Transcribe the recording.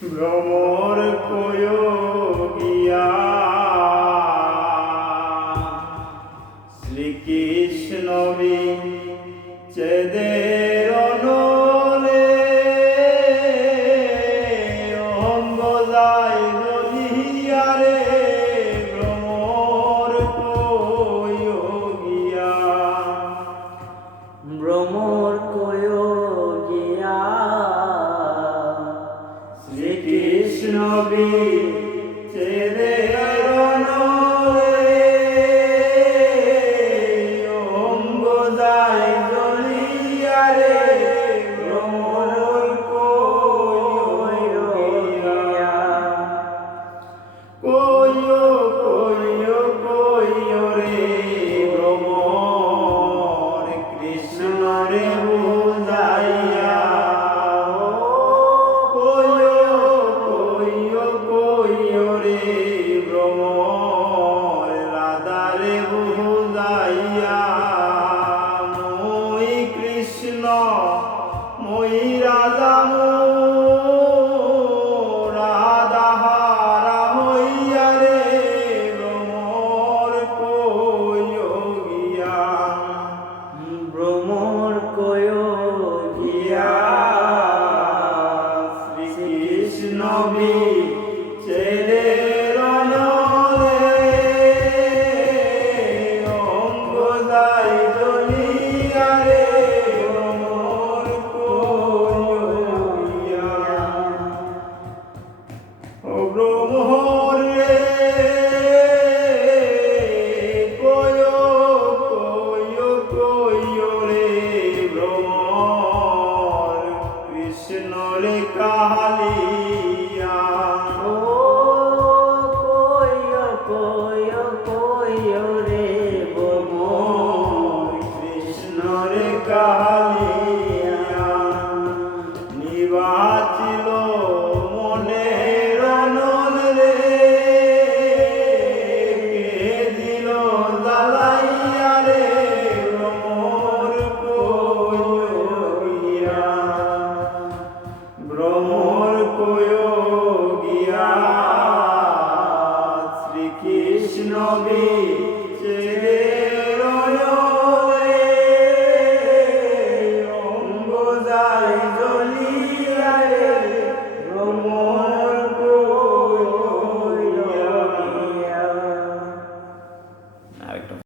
ভ্রমর কয় গিয়া শ্রীকৃষ্ণ বিচ্ছেদের অনলে অঙ্গ যায় বলিয়া রে ভ্রমর কয় গিয়া ভ্রমর কয় গিয়া শ্রীকৃষ্ণ বিচ্ছেদের অনলে অঙ্গ যায় জ্বলিয়া রে ভ্রমর কয় গিয়া কয় রে ভ্রমর কৃষ্ণ রে বুঝাইয়া রে ভ্রমর রাধা রে বুঝাইয়া মই কৃষ্ণ মই রাধা রাধা হারা হইয়া রে ভ্রমর কয় গিয়া ভ্রমর কয় গিয়া শ্রীকৃষ্ণ বিচ্ছেদের অনলে অঙ্গ যায় জ্বলিয়া রে ভ্রমর কয় গিয়া ও ভ্রমর রে কয় রে ভ্রমর কৃষ্ণ রে কাহালি